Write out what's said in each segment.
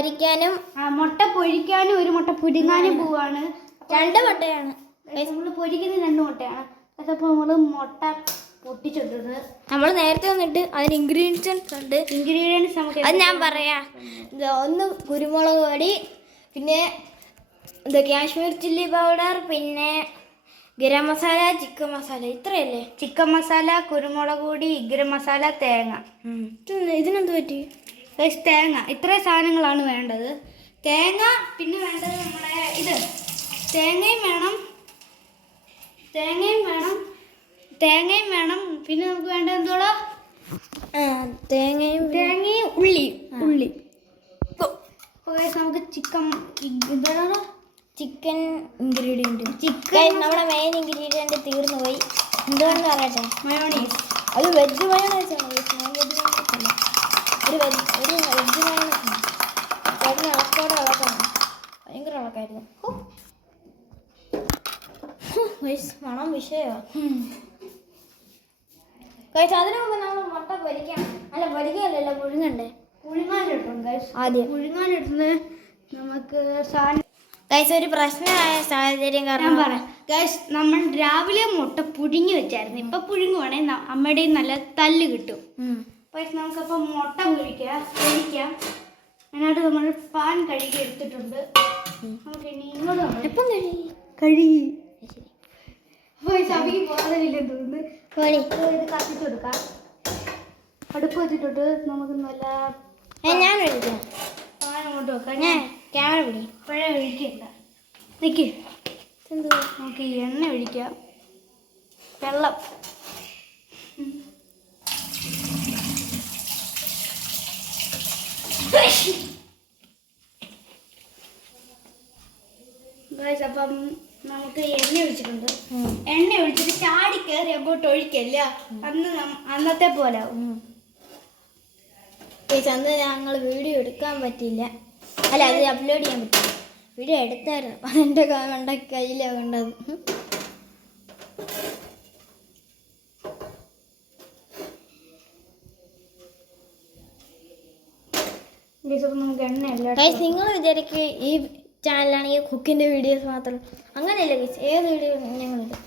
പൊരിക്കാനും മുട്ട പൊരിക്കാനും ഒരു മുട്ട പുഴുങ്ങാനും പോവാണ്. 2 മുട്ടയാണ് നമ്മൾ പൊരിക്കുന്ന 2 മുട്ടയാണ്. അപ്പോൾ നമ്മൾ മുട്ട പൊട്ടിച്ചിട്ടുണ്ട്. നമ്മൾ നേരത്തെ വന്നിട്ട് അതിന് ഇൻഗ്രീഡിയൻസ് ഉണ്ട്. നമുക്ക് അത് ഞാൻ പറയാം. ഒന്ന് കുരുമുളക് പൊടി, പിന്നെ കാശ്മീർ ചില്ലി പൗഡർ, പിന്നെ ഗരം മസാല, ചിക്കൻ മസാല, ഇത്രയല്ലേ? ചിക്കൻ മസാല, കുരുമുളക് പൊടി, ഗരം മസാല, തേങ്ങ. ഇതിനെന്ത് പറ്റി? തേങ്ങ. ഇത്രയും സാധനങ്ങളാണ് വേണ്ടത്. തേങ്ങ, പിന്നെ വേണ്ടത് നമ്മളെ ഇത് തേങ്ങയും വേണം. പിന്നെ നമുക്ക് വേണ്ടത് എന്തോളാ? തേങ്ങയും ഉള്ളി. നമുക്ക് ചിക്കൻ ഇൻഗ്രീഡിയൻറ്റ്. നമ്മുടെ മെയിൻ ഇൻഗ്രീഡിയൻറ്റ് തീർന്നു പോയി. എന്തുകൊണ്ടെന്ന് പറയട്ടെ? മയോണൈസ്. അത് വെജ് മയോണൈസാണ്. നോൺ വെജ് മയോണൈസ് അല്ല. ഒരു വെജ് മയോണൈസാണ്. ചേട്ടൻ ഇളക്കോടെ ഇളക്കാണ്. ഭയങ്കര ഇളക്കായിരുന്നു. മണം വിഷയമാണ്. അതിന് മുമ്പ് നമ്മൾ മുട്ട പൊരിക്കണം. അല്ല, പൊരിക്കുകയല്ലല്ലോ, പുഴുങ്ങണ്ടേ? പുഴുങ്ങാനിട്ടുണ്ട്. ആദ്യം പുഴുങ്ങാനിടുന്ന നമുക്ക് സാധനം. ഒരു പ്രശ്നമായ സാഹചര്യം കാരണം പറയാം. നമ്മൾ രാവിലെ മുട്ട പുഴുങ്ങി വെച്ചായിരുന്നു. ഇപ്പൊ പുഴുങ്ങുവാണെങ്കിൽ അമ്മയുടെയും നല്ല തല്ല് കിട്ടും. നമുക്കപ്പം മുട്ട പൊരിക്കാം. അതിനായിട്ട് നമ്മൾ പാൻ കഴുകി എടുത്തിട്ടുണ്ട്. നമുക്ക് ഇനി ഇങ്ങോട്ട് എപ്പം കഴുകി സഭയ്ക്ക് പോകാനില്ലെന്ന് തോന്നുന്നു. ഇത് കത്തിച്ചു കൊടുക്കാം. അടുപ്പ് വെച്ചിട്ടുണ്ട്. നമുക്ക് നല്ല ഞാൻ വിളിക്കാം. പാൻ അങ്ങോട്ട് വെക്കാം. ഞാൻ ക്യാമറ പിടി. ഇപ്പോഴേ ഒഴിക്കണ്ട. നിൽക്ക്. നമുക്ക് എണ്ണ ഒഴിക്കാം. വെള്ളം. അപ്പം നമുക്ക് എണ്ണ ഒഴിച്ചിട്ടുണ്ട്. എണ്ണ ഒഴിച്ചിട്ട് ചാടി കയറി അങ്ങോട്ട് ഒഴിക്കല്ല. അന്നത്തെ പോലെ അന്ന് ഞങ്ങൾ വീഡിയോ എടുക്കാൻ പറ്റില്ല. അല്ല, അത് അപ്ലോഡ് ചെയ്യാൻ പറ്റില്ല. വീഡിയോ എടുത്തായിരുന്നു. അതെൻ്റെ കയ്യിലാണ് കണ്ടത്. നമുക്ക് എണ്ണ. നിങ്ങൾ വിചാരിക്കുക ഈ ചാനലാണെങ്കിൽ കുക്കിൻ്റെ വീഡിയോസ് മാത്രം. അങ്ങനെയല്ല ഗൈസ്, ഏത് വീഡിയോ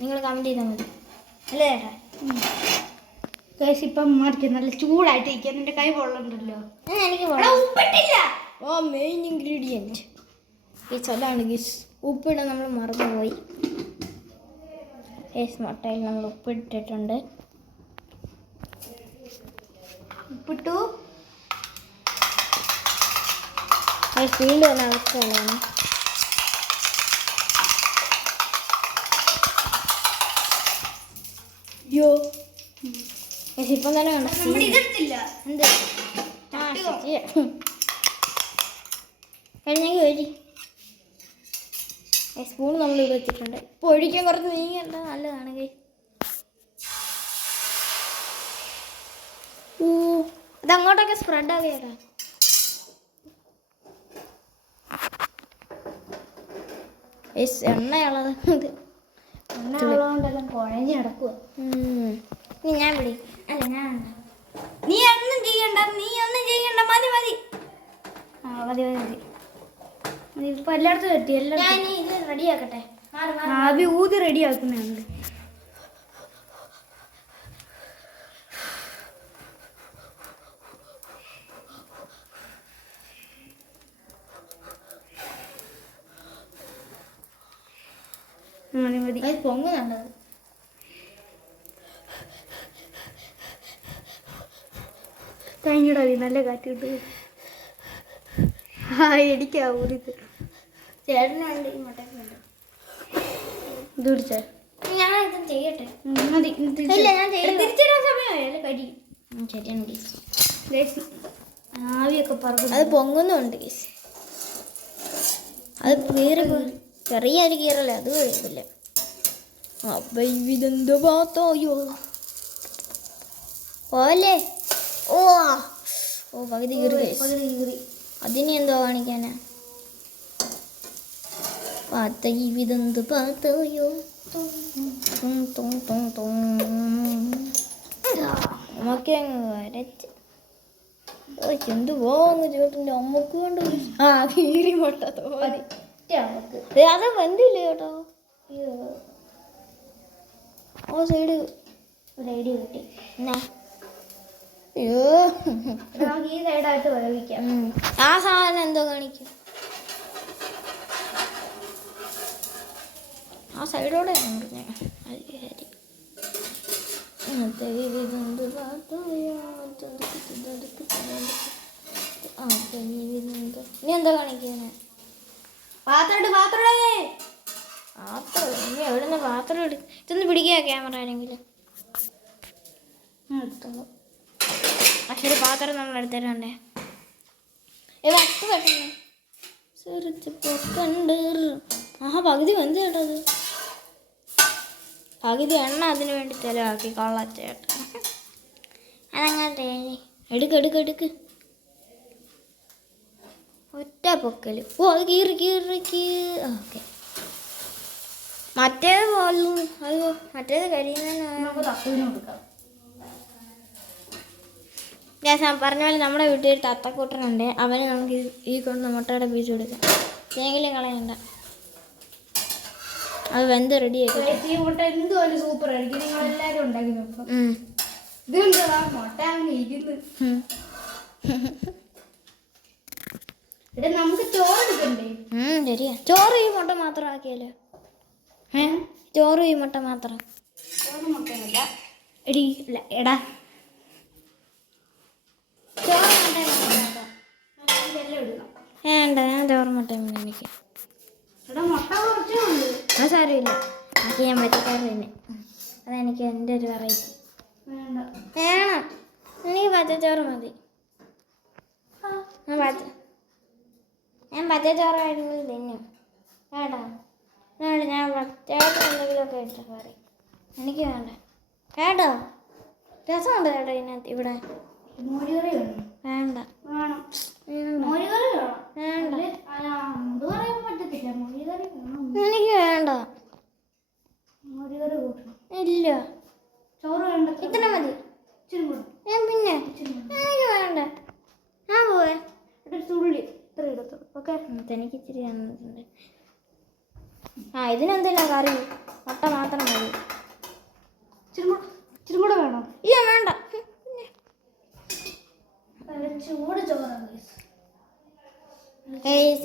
നിങ്ങൾ കമൻറ്റ് ചെയ്താൽ മതി. അല്ലേ ചേട്ടാ? ഇപ്പം മറിച്ച് നല്ല ചൂടായിട്ട് ഇരിക്കാൻ എൻ്റെ കൈ പൊള്ളുന്നുണ്ടല്ലോ. എനിക്ക് ഉപ്പിട്ടില്ല. മെയിൻ ഇൻഗ്രീഡിയൻറ്റ് ഗൈസ് അതാണ് ഗൈസ്. ഉപ്പിടാൻ നമ്മൾ മറന്നുപോയി. ഗൈസ് മുട്ടയിൽ നമ്മൾ ഉപ്പിട്ടിട്ടുണ്ട്. ഉപ്പിട്ടു. വീണ്ടും ഒന്ന് അളക്കുകയാണ്. അയ്യോ ഇപ്പം തന്നെ കണ്ട. എന്ത് കഴിഞ്ഞെങ്കിൽ വരി. സ്പൂൺ നമ്മൾ ഇവിടെ വെച്ചിട്ടുണ്ട്. ഇപ്പോൾ ഒഴിക്കാൻ കുറച്ച് നീങ്ങണ്ട, നല്ലതാണ് കൈ. അതങ്ങോട്ടൊക്കെ സ്പ്രെഡ് ആകിയേട്ടാ. എണ്ണയുള്ളത് എണ്ണയുള്ളതുകൊണ്ടെല്ലാം കുഴഞ്ഞ് കിടക്കുക. ഞാൻ വിളി. അല്ല, ഞാൻ നീ ഒന്നും ചെയ്യണ്ട. മതി. മതി. ഇപ്പൊ എല്ലായിടത്തും എത്തി. ഞാൻ ഇത് റെഡിയാക്കട്ടെ. ആവി ഊതി റെഡിയാക്കുന്നുണ്ട്. മതി. അത് പൊങ്ങുന്നുണ്ടത്. കഴിഞ്ഞിടാ നല്ല കാറ്റ് കിട്ടും. എനിക്കാവൂത് ചേട്ടനുണ്ട് ഈ മുട്ടക്കുണ്ട്. ഇത് പിടിച്ചേ. ഞാൻ ഇതും ചെയ്യട്ടെ. മതി. ഇല്ല, ഞാൻ തിരിച്ചിടാൻ സമയമായല്ലേ കരി. ശരിയാണ് ഗീസ്. ആവിയൊക്കെ പറക്കും. അത് പൊങ്ങുന്നുണ്ട് ഗീസ്. അത് കീറി ചെറിയൊരു കീറല്ലേ, അത് കുഴപ്പമില്ല. അപ്പം ഇതെന്തോ പാത്തോയോ ഓല്ലേ. പകുതി കീറി. അതിനെ എന്തോ കാണിക്കാനാ? പാത്ത ഇതെന്ത് പാത്തോയോ. നമുക്ക് അങ്ങ് വരച്ച് എന്തുവോ ചേട്ടൻ്റെ അമ്മക്ക് കൊണ്ട് ആ കീറി മുട്ട തോന്നി അത് വെന്തില്ല കേട്ടോ. ഓ സൈഡ് ഒരു ഐഡിയ കിട്ടി. എന്നാ അയ്യോ നമുക്ക് ഈ സൈഡായിട്ട് വേവിക്കാം. ആ സാധനം എന്തോ കാണിക്കും ആ സൈഡോടെ പറഞ്ഞേ. ഇനി എന്താ കാണിക്കുന്നത്? പാത്രം ഇനി എവിടുന്ന് പാത്രം ഇതൊന്ന് പിടിക്കുക ക്യാമറ ആരെങ്കിലും എടുത്തോളൂ. പക്ഷെ ഒരു പാത്രം നമ്മൾ എടുത്തിട്ടുണ്ടേ. വട്ട് പെട്ടെന്ന് ചെറുത്ത് പൊക്കണ്ട്. ആഹാ പകുതി വന്ന് കേട്ടോ. അത് പകുതി എണ്ണ അതിന് വേണ്ടി ചിലവാക്കി കൊള്ളച്ചേട്ട. അതങ്ങനെ എടുക്ക് ഒറ്റ പൊക്കല്. ഓ അത് കീറി ഓക്കെ. മറ്റേത് പോലും അത് മറ്റേത് നമുക്ക് തത്തൂന് കൊടുക്കാം. ഞാൻ പറഞ്ഞ പോലെ നമ്മുടെ വീട്ടിൽ ഒരു തത്തക്കൂട്ടനുണ്ട്. അവന് നമുക്ക് ഈ കൊണ്ട് മുട്ടയുടെ പീസ് കൊടുക്കാം. തേങ്ങയിലും കളയണ്ട. അത് വെന്ത് റെഡി ആക്കി. ഈ മുട്ട എന്തുപോലെ സൂപ്പർ ആയിരിക്കും. നിങ്ങളെല്ലാവരും ഉണ്ടാക്കി നോക്കാം. ഇതെന്താ മുട്ട അങ്ങനെ ഇരുന്ന്. ഇവിടെ നമുക്ക് ചോറ് എടുക്കണ്ടേ? ശരിയാ. ചോറ് ഈ മുട്ട മാത്രം ആക്കിയാലോ? ചോറ് ഈ മുട്ട മാത്രം. ചോറ് മുട്ടയല്ല എടി. എടാ ചോറ് മുട്ട ഇതെല്ലാം ഇടണം. വേണ്ട ഞാൻ ചോറ് മുട്ട എനിക്ക്. ഇവിടെ മുട്ട കുറച്ചേ ഉള്ളൂ. അത് സാരമില്ല. ആക്കി ഞാൻ പച്ചക്കറി തന്നെ. അതെനിക്ക് എൻ്റെ ഒരു വെറൈറ്റി. വേണ്ട വേണം. എനിക്ക് പച്ചച്ചോറ് മതി. ഞാൻ പച്ചച്ചോറ് കഴിക്കുന്നത് തിന്നും. വേണ്ട ഞാൻ പച്ചച്ചോറ് എന്തെങ്കിലുമൊക്കെ ഇട്ട കറി എനിക്ക് വേണ്ട. കേട്ടോ രസമുണ്ട് കേട്ടോ ഇതിനകത്ത്. ഇവിടെ മോരുകറി വേണം. വേണ്ട വേണം മോരുകറി വേണം. വേണ്ട അത് പറയാൻ പറ്റത്തില്ല. മോരുകറി വേണം. എനിക്ക് വേണ്ട. മോരുകറി കൂട്ടണം. ഇല്ല ചോറ് വേണ്ട. ഇത്ര മതി. ഇച്ചിരി കൂടെ. ഞാൻ പിന്നെ എനിക്ക് വേണ്ട. ഞാൻ പോവേ. ഒരു തുള്ളി ഇത്ര ഇടത്തുള്ളൂ. ഓക്കെ എനിക്ക് ഇച്ചിരി തന്നിട്ടുണ്ട്. ഇതിനെന്തില്ല കറി? മുട്ട മാത്രം മതി. ഇച്ചിരി കൂടെ വേണം. ഇല്ല വേണ്ട. ചൂട് ചോറാണ്.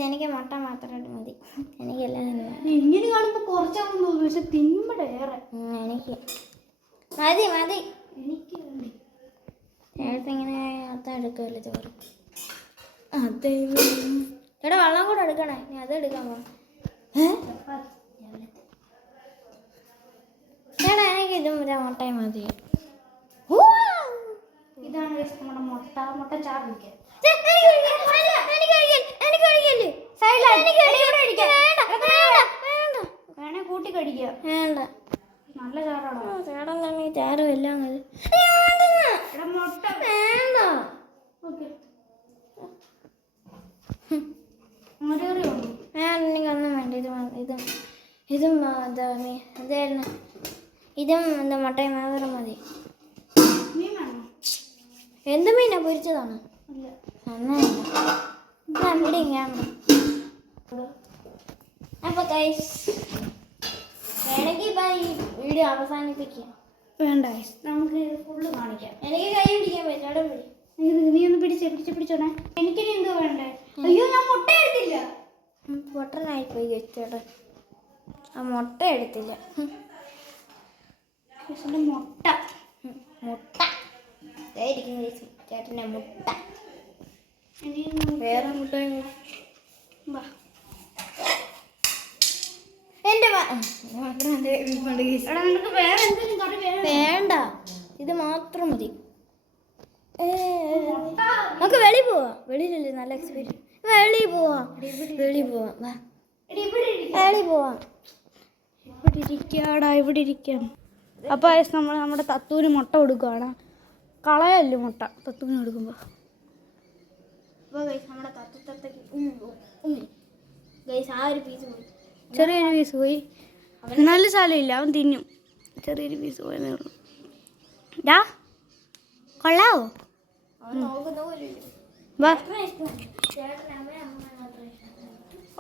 എനിക്ക് മുട്ട മാത്രമായിട്ട് മതി. എനിക്കെല്ലാം ഇങ്ങനെ കാണുമ്പോ കുറച്ചാണെന്ന് തോന്നുന്നു. പക്ഷെ തിന്നുമ്പോഴേ ഏറെ. എനിക്ക് മതി മതി. എനിക്ക് വേണ്ടി ചേട്ടനിങ്ങനെ അത്ത എടുക്കുമല്ലോ ചോറ്. അതെ ചേട്ടാ വെള്ളം കൂടെ എടുക്കണേ. ഇനി അത് എടുക്കാൻ പോകണം. ചേട്ടാ എനിക്ക് ഇതും മുട്ടയും മതി. ഇതാണ് നമ്മുടെ മുട്ട ചാറ് വയ്ക്കാൻ. വേണേ കൂട്ടി കടിക്കുക. വേണ്ട നല്ല ചാറാണോ? ചേട്ടൻ തന്നെ ചാറും എല്ലാം മതി. മുട്ട വേണ്ട. ഓക്കെ മോരുകറി വേണം. എനിക്കൊന്നും വേണ്ട. ഇതും അതായിരുന്നു. ഇതും എന്താ മുട്ടയും മാത്രം മതി. മീൻ വേണോ? എന്ത് മീനാ? പൊരിച്ചതാണ്. ഇല്ല അപ്പൊ വേണമെങ്കിൽ ഈ വീഡിയോ അവസാനിപ്പിക്കാം. വേണ്ട നമുക്ക് ഫുള്ള് കാണിക്കാം. എനിക്ക് കൈ പിടിക്കാൻ പറ്റും. നീ ഒന്ന് പിടിച്ചോണേ. എനിക്കിനി എന്തോ വേണ്ടേ? അയ്യോ ഞാൻ മുട്ട എടുത്തില്ല. പൊട്ടനായി പോയി ചേട്ടാ. ആ മുട്ട എടുത്തില്ല. മുട്ട ചേട്ടൻ്റെ മുട്ട. വേറെ മുട്ട എൻ്റെ നിനക്ക് വേറെ എന്തെങ്കിലും കറി വേണ്ട. ഇത് മാത്രം മതി. നമുക്ക് വെളിയിൽ പോവാം. വെളിയിലല്ലേ നല്ല എക്സ്പീരിയൻസ്. വെളിയിൽ പോവാം. ഇവിടെ ഇരിക്കാം. അപ്പോൾ നമ്മൾ നമ്മുടെ തത്തൂന് മുട്ട കൊടുക്കുകയാണ്. കളയല്ലേ മുട്ട തത്തൂന് കൊടുക്കുമ്പോൾ. അപ്പോൾ നമ്മുടെ തത്തയ്ക്ക് ആ ഒരു പീസ് പോയി. ചെറിയൊരു പീസ് പോയി. നല്ല സ്ഥലമില്ല. അവൻ തിന്നും. ചെറിയൊരു പീസ് പോയെന്നേ ഉള്ളൂ. കൊള്ളാവോ? അവൻ നോക്കുന്ന പോലും വാ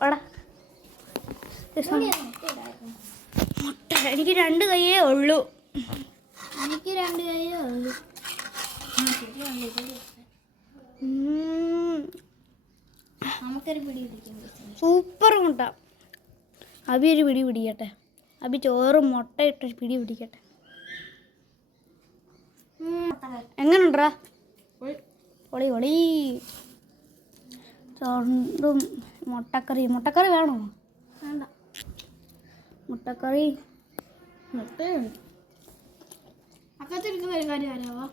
ഓടാ മുട്ട എനിക്ക് 2 കൈയേ ഉള്ളൂ. എനിക്ക് 2 കൈയേ ഉള്ളൂ. നമുക്കൊരു പിടി പിടിക്കും. സൂപ്പർ മുട്ട. അബി ഒരു പിടി പിടിക്കട്ടെ. അബി ചോറും മുട്ട ഇട്ടൊരു പിടി പിടിക്കട്ടെ. എങ്ങനെയുണ്ടാ? പൊളി പൊളി. ചോറും മുട്ടക്കറി. മുട്ടക്കറി വേണോ? വേണ്ട. മുട്ടക്കറി മുട്ടയുണ്ട്. അകത്തിരിക്കുന്ന ഒരു കാര്യം അറിയാവോ?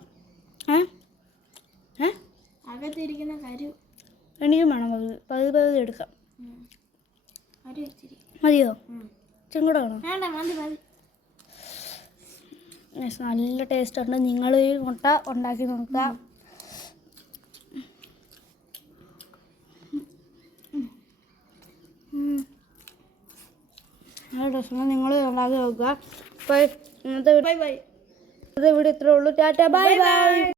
അകത്തിരിക്കുന്ന കാര്യം എനിക്കും വേണം. പകുതി എടുക്കാം. അരി വെച്ചിരി മതിയോ? ചെങ്കൂടെ വേണോ? വേണ്ട, മതി മതി. നല്ല ടേസ്റ്റ് ഉണ്ട്. നിങ്ങൾ ഈ മുട്ട ഉണ്ടാക്കി നോക്കുക. നല്ല ടേസ്റ്റ് നിങ്ങൾ ഉണ്ടാക്കി നോക്കുക. അപ്പോൾ ഇന്നത്തെ വീഡിയോ ഇത്രേ ഉള്ളൂ. Tata bye bye.